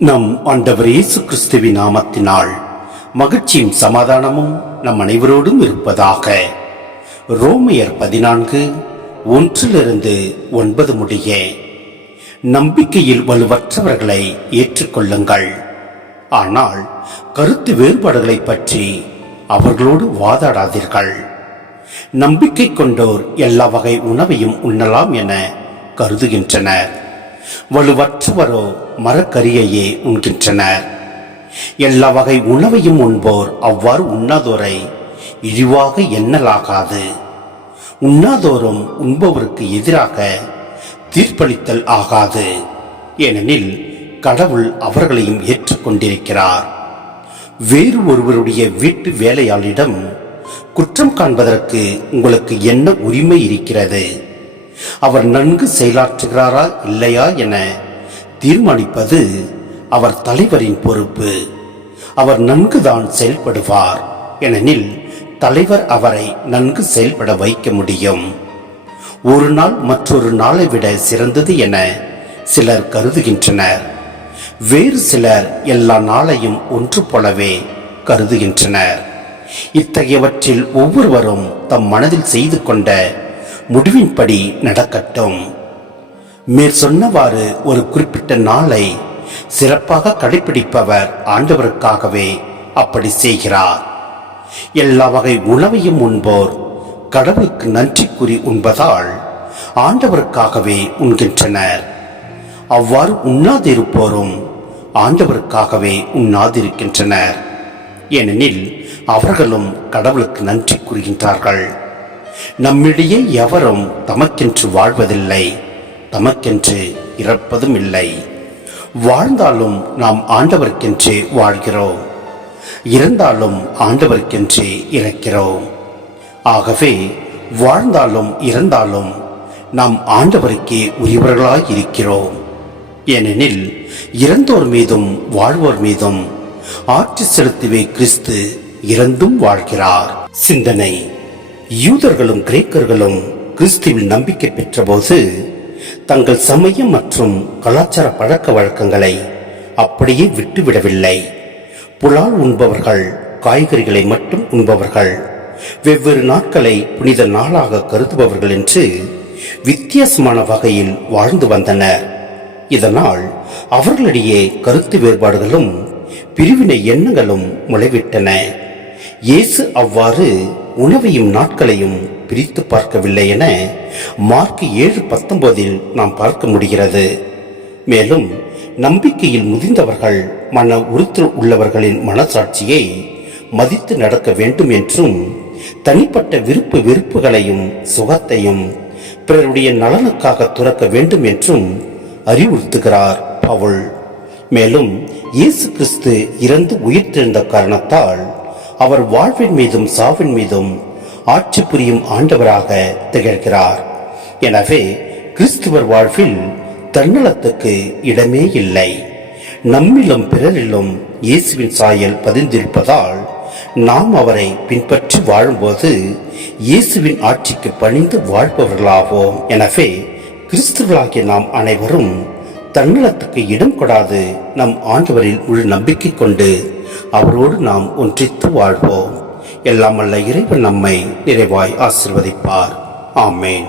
நம் ஆண்டவர் இயேசு கிறிஸ்துவின் நாமத்தினால் மகிழ்ச்சியும் சமாதானமும் நம் அனைவரோடும் இருப்பதாக. ரோமையர் பதினான்கு ஒன்றிலிருந்து ஒன்பது முடிய. நம்பிக்கையில் வலுவற்றவர்களை ஏற்றுக்கொள்ளுங்கள். ஆனால் கருத்து வேறுபாடுகளை பற்றி அவர்களோடு வாதாடாதீர்கள். நம்பிக்கை கொண்டோர் எல்லா வகை உணவையும் உண்ணலாம் என கருதுகின்றனர். வலுவற்றவரோ மரக்கரியையே உண்கின்றனர். எல்லா வகை உணவையும் உண்போர் அவ்வாறு உண்ணாதோரை இழிவாக எண்ணலாகாது. உண்ணாதோறும் உண்பவருக்கு எதிராக தீர்ப்பளித்தல் ஆகாது. ஏனெனில் கடவுள் அவர்களையும் ஏற்றுக்கொண்டிருக்கிறார். வேறு ஒருவருடைய வீட்டு வேலையாளிடம் குற்றம் காண்பதற்கு உங்களுக்கு என்ன உரிமை இருக்கிறது? அவர் நன்கு செயலாற்றுகிறாரா இல்லையா என தீர்மானிப்பது அவர் தலைவரின் பொறுப்பு. அவர் நன்குதான் செயல்படுவார் ஏனெனில் தலைவர் அவரை நன்கு செயல்பட வைக்க முடியும். ஒரு நாள் மற்றொரு நாளை விட சிறந்தது என சிலர் கருதுகின்றனர். வேறு சிலர் எல்லா நாளையும் ஒன்று போலவே கருதுகின்றனர். இத்தகையவற்றில் ஒவ்வொருவரும் தம் மனதில் செய்து கொண்ட முடிவின்படி நடக்கட்டும். மேற் சொன்னவாறு ஒரு குறிப்பிட்ட நாளை சிறப்பாக கடைபிடிப்பவர் ஆண்டவருக்காகவே அப்படி செய்கிறார். எல்லா வகை உணவையும் உண்போர் கடவுளுக்கு நன்றி கூறி உண்பதால் ஆண்டவருக்காகவே உண்கின்றனர். அவ்வாறு உண்ணாதிருப்போரும் ஆண்டவருக்காகவே உண்ணாதிருக்கின்றனர். ஏனெனில் அவர்களும் கடவுளுக்கு நன்றி கூறுகின்றார்கள். நம்மிடையே எவரும் தமக்கென்று வாழ்வதில்லை தமக்கென்று இறப்பதும் இல்லை வாழ்ந்தாலும் நாம் ஆண்டவர்க்கென்று வாழ்கிறோம். இறந்தாலும் ஆண்டவர்க்கென்று இறக்கிறோம். ஆகவே வாழ்ந்தாலும் இறந்தாலும் நாம் ஆண்டவருக்கே உரியவர்களாய் இருக்கிறோம் ஏனெனில் இறந்தோர் மீதும் வாழ்வோர் மீதும் ஆட்சி செலுத்துவே கிறிஸ்து இறந்தும் வாழ்கிறார். சிந்தனை. யூதர்களும் கிரேக்கர்களும் கிறிஸ்துவில் நம்பிக்கை பெற்றபோது தங்கள் சமயம் மற்றும் கலாச்சார பழக்க வழக்கங்களை அப்படியே விட்டுவிடவில்லை. புலால் உண்பவர்கள் காய்கறிகளை மட்டும் உண்பவர்கள் வெவ்வேறு நாட்களை புனித நாளாக கருதுபவர்கள் என்று வித்தியாசமான வகையில் வாழ்ந்து வந்தனர். இதனால் அவர்களிடையே கருத்து வேறுபாடுகளும் பிரிவினை எண்ணங்களும் முளைவிட்டன. இயேசு அவ்வாறு உணவையும் நாட்களையும் பிரித்து பார்க்கவில்லை என மார்க் ஏழு பத்தொன்பதில் நாம் பார்க்க முடிகிறது. மேலும் நம்பிக்கையில் முதிர்ந்தவர்கள் மன உறுத்தல் உள்ளவர்களின் மனசாட்சியை மதித்து நடக்க வேண்டும் என்றும் தனிப்பட்ட விருப்பு வெறுப்புகளையும் சுகத்தையும் பிறருடைய நலனுக்காக துறக்க வேண்டும் என்றும் அறிவுறுத்துகிறார் பவுல். மேலும் இயேசு கிறிஸ்து இறந்து உயிர்த்தெழுந்த காரணத்தால் அவர் வாழ்வின் மீதும் சாவின் மீதும் ஆட்சி புரியும் ஆண்டவராக திகழ்கிறார். எனவே கிறிஸ்துவர் வாழ்வில் தன்னலத்துக்கு இடமே இல்லை. நம்மிலும் பிறரிலும் இயேசுவின் சாயல் பதிந்திருப்பதால் நாம் அவரை பின்பற்றி வாழும்போது இயேசுவின் ஆட்சிக்கு பணிந்து வாழ்பவர்களாவோம். எனவே கிறிஸ்துவர்களாகிய நாம் அனைவரும் தன்னலத்துக்கு இடம் கொடாது. நம் ஆண்டவரில் முழு நம்பிக்கை கொண்டு அவரோடு நாம் ஒன்றித்து வாழ்வோம். எல்லாம் அல்ல இறைவன் நம்மை நிறைவாய் ஆசிர்வதிப்பார். ஆமேன்.